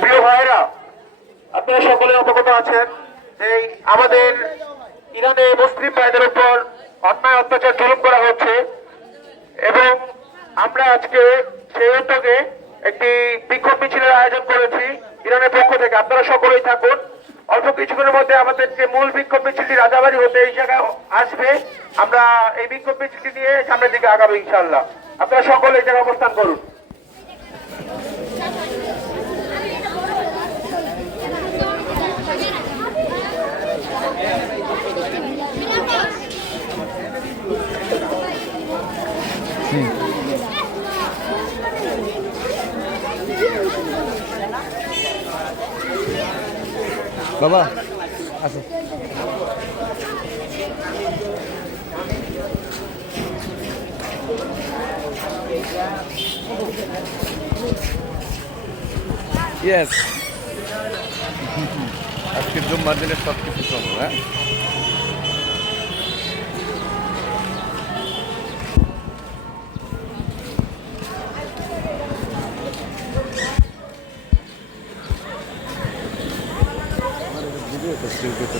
প্রিয় ভাইরা, আপনারা সকলে অবগত আছেন এই আমাদের ইরানে মুসলিম ভাইদের উপর অন্যায় অত্যাচার জুলুম করা হচ্ছে এবং আমরা আজকে সেই উদ্যোগে একটি বিক্ষোভ মিছিলের আয়োজন করেছি ইরানের পক্ষ থেকে। আপনারা সকলেই থাকুন। অল্প কিছুক্ষণের মধ্যে আমাদের যে মূল বিক্ষোভ মিছিলটি রাজাবাড়ি হতে এই জায়গায় আসবে। আমরা এই বিক্ষোভ মিছিলটি নিয়ে সামনের দিকে আগাবো ইনশাআল্লাহ। আপনারা সকলে এই জায়গায় অবস্থান করুন। বাবা আসো। ইয়েস, আজকের জুম্মার দিনে সব কিছু সম্ভব। হ্যাঁ, তসলিম করতে